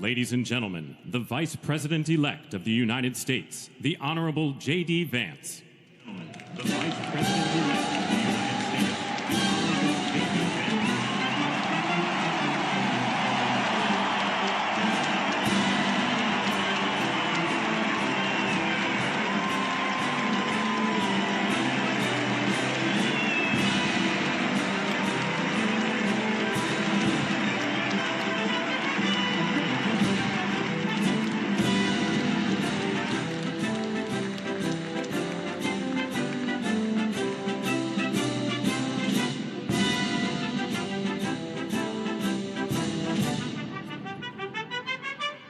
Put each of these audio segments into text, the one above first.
Ladies and gentlemen, the Vice President-elect of the United States, the Honorable J.D. Vance. The Vice President-elect of the United States,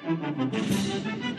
the Honorable J.D. Vance.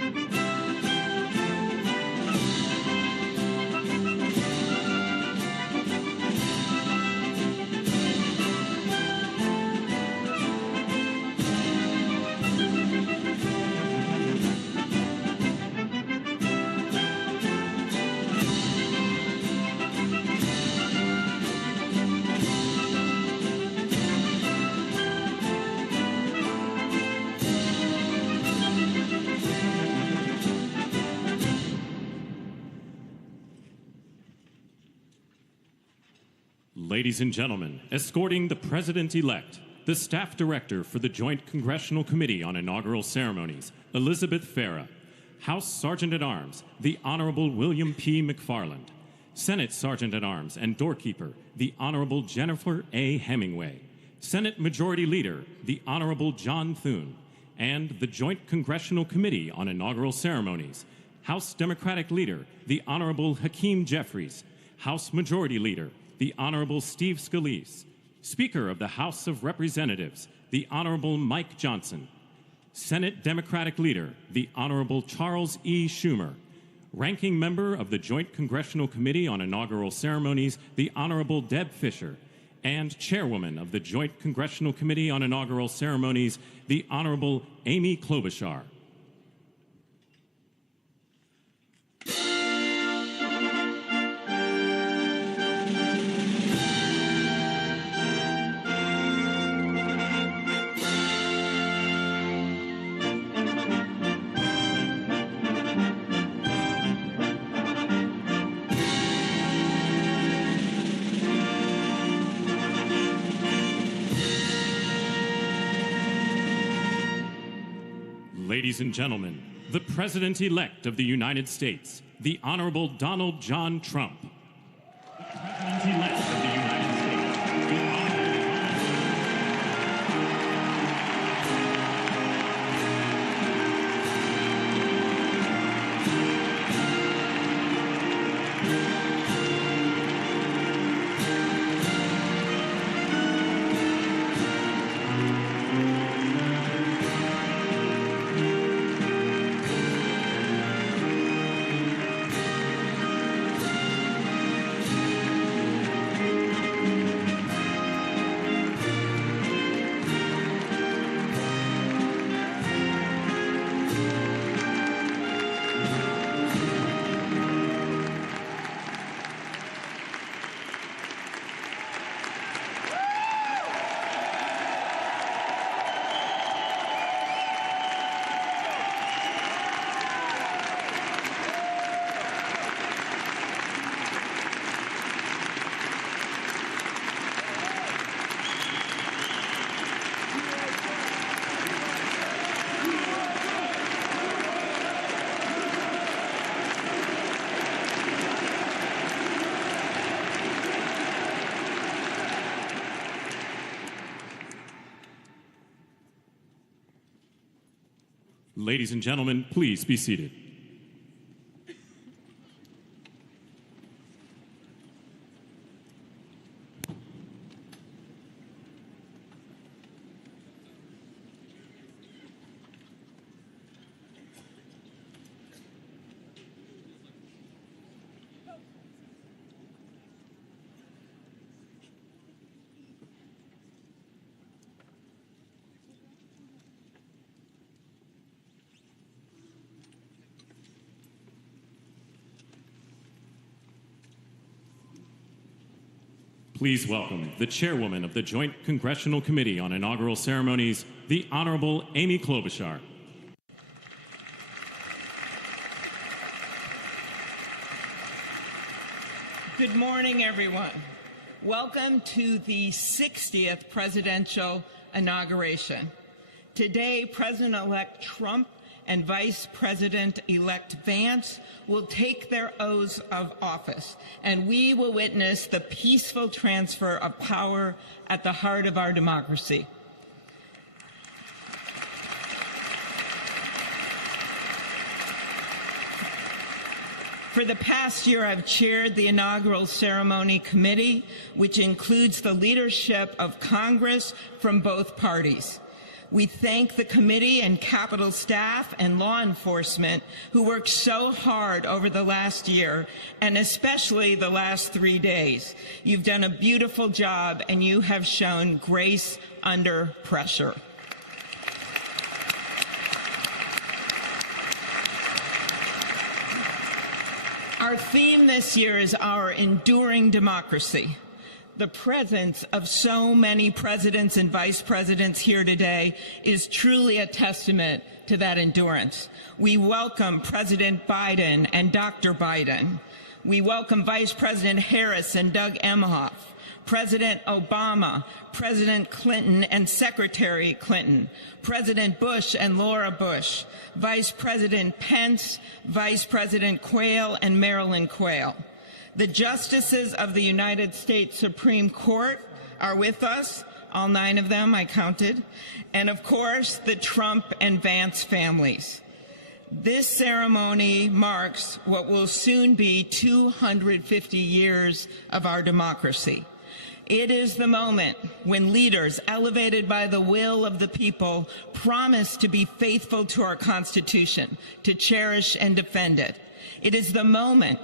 Ladies and gentlemen, escorting the President-elect, the Staff Director for the Joint Congressional Committee on Inaugural Ceremonies, Elizabeth Farah, House Sergeant-at-Arms, the Honorable William P. McFarland, Senate Sergeant-at-Arms and Doorkeeper, the Honorable Jennifer A. Hemingway, Senate Majority Leader, the Honorable John Thune, and the Joint Congressional Committee on Inaugural Ceremonies, House Democratic Leader, the Honorable Hakeem Jeffries, House Majority Leader, the Honorable Steve Scalise, Speaker of the House of Representatives, the Honorable Mike Johnson, Senate Democratic Leader, the Honorable Charles E. Schumer, Ranking Member of the Joint Congressional Committee on Inaugural Ceremonies, the Honorable Deb Fischer, and Chairwoman of the Joint Congressional Committee on Inaugural Ceremonies, the Honorable Amy Klobuchar. Ladies and gentlemen, the President-elect of the United States, the Honorable Donald John Trump. The President-elect of the United States, the Honorable Ladies and gentlemen, please be seated. Please welcome the Chairwoman of the Joint Congressional Committee on Inaugural Ceremonies, the Honorable Amy Klobuchar. Good morning, everyone. Welcome to the 60th presidential inauguration. Today, President-elect Trump and Vice President-elect Vance will take their oaths of office, and we will witness the peaceful transfer of power at the heart of our democracy. For the past year, I've chaired the inaugural ceremony committee, which includes the leadership of Congress from both parties. We thank the committee and Capitol staff and law enforcement who worked so hard over the last year, and especially the last 3 days. You've done a beautiful job, and you have shown grace under pressure. Our theme this year is our enduring democracy. The presence of so many presidents and vice presidents here today is truly a testament to that endurance. We welcome President Biden and Dr. Biden. We welcome Vice President Harris and Doug Emhoff, President Obama, President Clinton and Secretary Clinton, President Bush and Laura Bush, Vice President Pence, Vice President Quayle and Marilyn Quayle. The justices of the United States Supreme Court are with us, all 9 of them I counted, and of course the Trump and Vance families. This ceremony marks what will soon be 250 years of our democracy. It is the moment when leaders elevated by the will of the people promise to be faithful to our Constitution, to cherish and defend it. It is the moment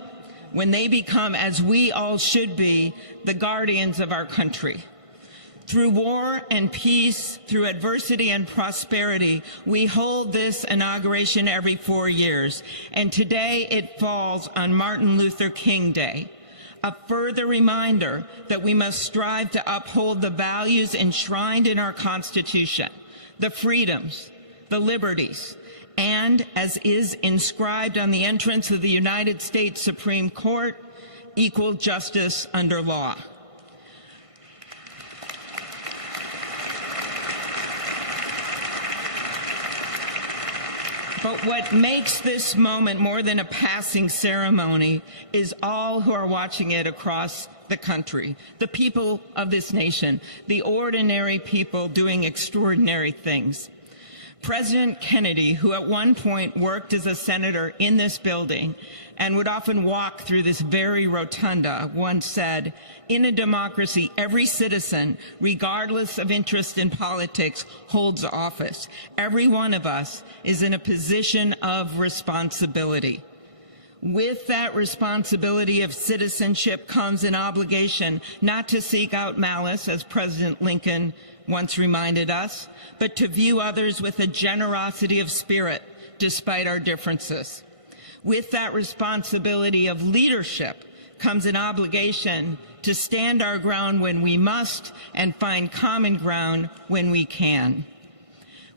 when they become, as we all should be, the guardians of our country. Through war and peace, through adversity and prosperity, we hold this inauguration every 4 years, and today it falls on Martin Luther King Day. A further reminder that we must strive to uphold the values enshrined in our Constitution, the freedoms, the liberties, and, as is inscribed on the entrance of the United States Supreme Court, equal justice under law. But what makes this moment more than a passing ceremony is all who are watching it across the country, the people of this nation, the ordinary people doing extraordinary things. President Kennedy, who at one point worked as a senator in this building and would often walk through this very rotunda, once said, "In a democracy, every citizen, regardless of interest in politics, holds office. Every one of us is in a position of responsibility." With that responsibility of citizenship comes an obligation not to seek out malice, as President Lincoln once reminded us, but to view others with a generosity of spirit despite our differences. With that responsibility of leadership comes an obligation to stand our ground when we must and find common ground when we can.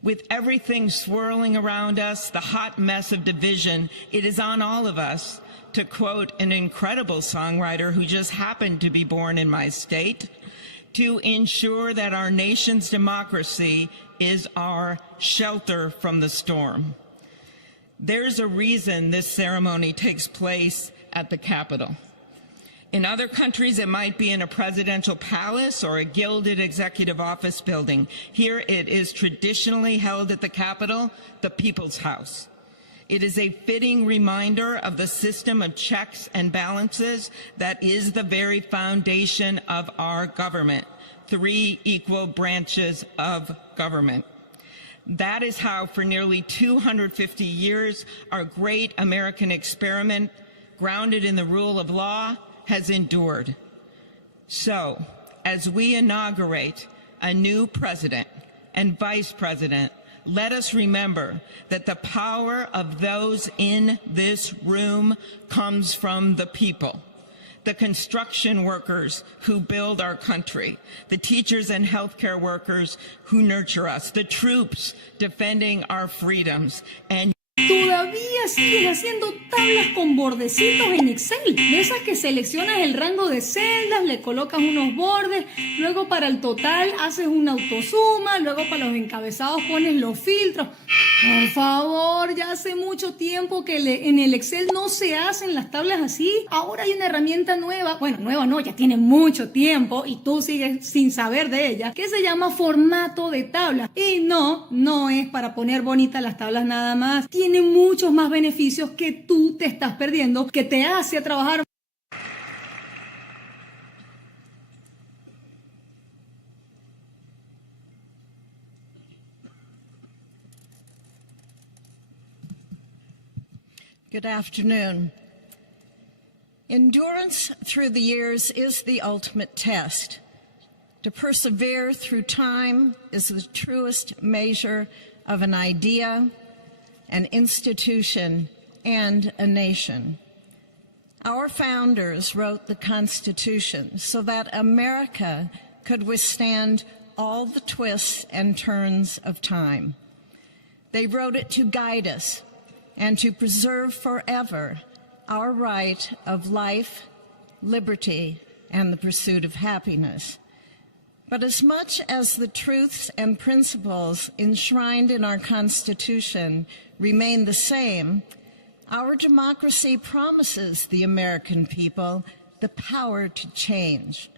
With everything swirling around us, the hot mess of division, it is on all of us, to quote an incredible songwriter who just happened to be born in my state, to ensure that our nation's democracy is our shelter from the storm. There's a reason this ceremony takes place at the Capitol. In other countries, it might be in a presidential palace or a gilded executive office building. Here it is traditionally held at the Capitol, the People's House. It is a fitting reminder of the system of checks and balances that is the very foundation of our government, 3 equal branches of government. That is how, for nearly 250 years, our great American experiment, grounded in the rule of law, has endured. So, as we inaugurate a new president and vice president, let us remember that the power of those in this room comes from the people. The construction workers who build our country, the teachers and healthcare workers who nurture us, the troops defending our freedoms, and Todavía sigues haciendo tablas con bordecitos en Excel, de esas que seleccionas el rango de celdas, le colocas unos bordes, luego para el total haces una autosuma, luego para los encabezados pones los filtros. Por favor, ya hace mucho tiempo que en el Excel no se hacen las tablas así. Ahora hay una herramienta nueva, bueno, nueva no, ya tiene mucho tiempo y tú sigues sin saber de ella, que se llama formato de tabla. Y no es para poner bonitas las tablas nada más. Tiene muchos más beneficios que tú te estás perdiendo, que te hace trabajar. Good afternoon. Endurance through the years is the ultimate test. To persevere through time is the truest measure of an idea, an institution, and a nation. Our founders wrote the Constitution so that America could withstand all the twists and turns of time. They wrote it to guide us and to preserve forever our right of life, liberty, and the pursuit of happiness. But as much as the truths and principles enshrined in our Constitution remain the same, our democracy promises the American people the power to change,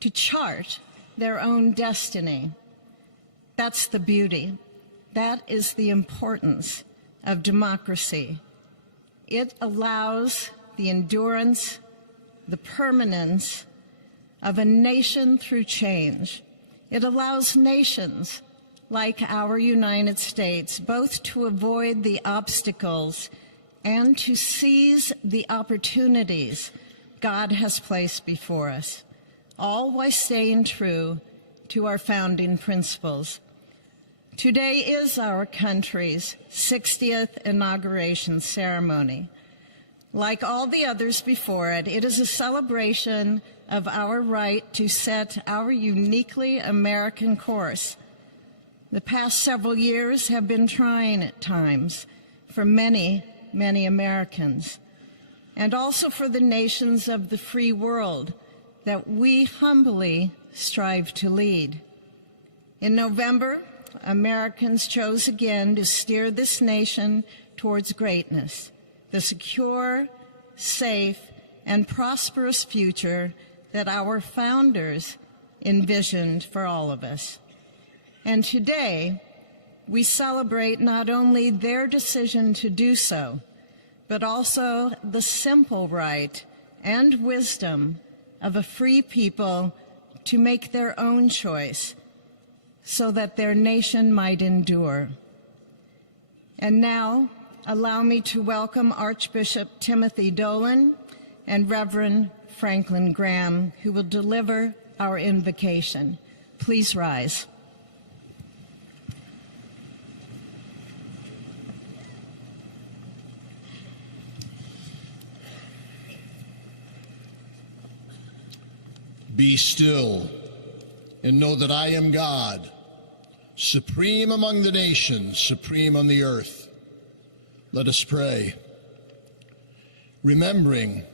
to chart their own destiny. That's the beauty. That is the importance of democracy. It allows the endurance, the permanence of a nation through change. It allows nations like our United States both to avoid the obstacles and to seize the opportunities God has placed before us, all while staying true to our founding principles. Today is our country's 60th inauguration ceremony. Like all the others before it, it is a celebration of our right to set our uniquely American course. The past several years have been trying at times for many, many Americans, and also for the nations of the free world that we humbly strive to lead. In November, Americans chose again to steer this nation towards greatness, the secure, safe, and prosperous future that our founders envisioned for all of us. And today, we celebrate not only their decision to do so, but also the simple right and wisdom of a free people to make their own choice so that their nation might endure. And now, allow me to welcome Archbishop Timothy Dolan and Reverend Franklin Graham, who will deliver our invocation. Please rise. Be still and know that I am God, supreme among the nations, supreme on the earth. Let us pray. Remembering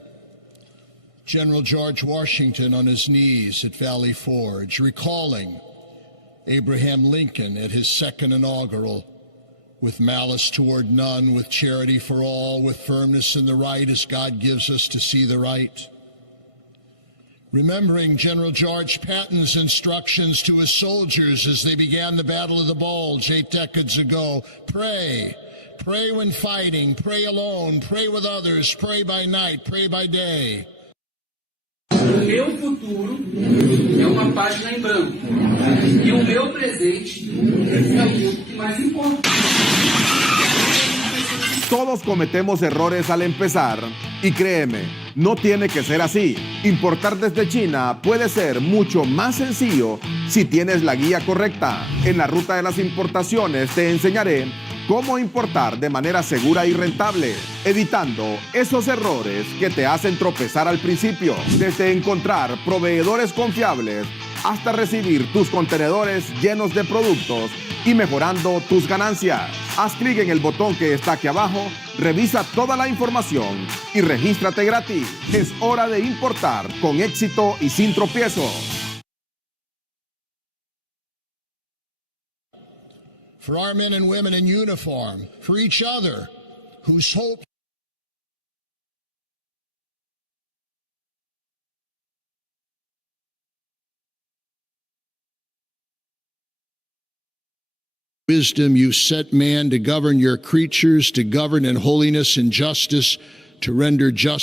General George Washington on his knees at Valley Forge, recalling Abraham Lincoln at his second inaugural, with malice toward none, with charity for all, with firmness in the right as God gives us to see the right. Remembering General George Patton's instructions to his soldiers as they began the Battle of the Bulge 8 decades ago. Pray. Pray when fighting. Pray alone. Pray with others. Pray by night. Pray by day. O meu futuro é uma página em branco. E o meu presente é o que mais importa. Todos cometemos errores al empezar y créeme, no tiene que ser así. Importar desde China puede ser mucho más sencillo si tienes la guía correcta. En la ruta de las importaciones te enseñaré cómo importar de manera segura y rentable, evitando esos errores que te hacen tropezar al principio. Desde encontrar proveedores confiables hasta recibir tus contenedores llenos de productos y mejorando tus ganancias. Haz clic en el botón que está aquí abajo, revisa toda la información y regístrate gratis. Es hora de importar con éxito y sin tropiezos. For our men and women in uniform, for each other, whose hope wisdom you set man to govern your creatures, to govern in holiness and justice, to render justice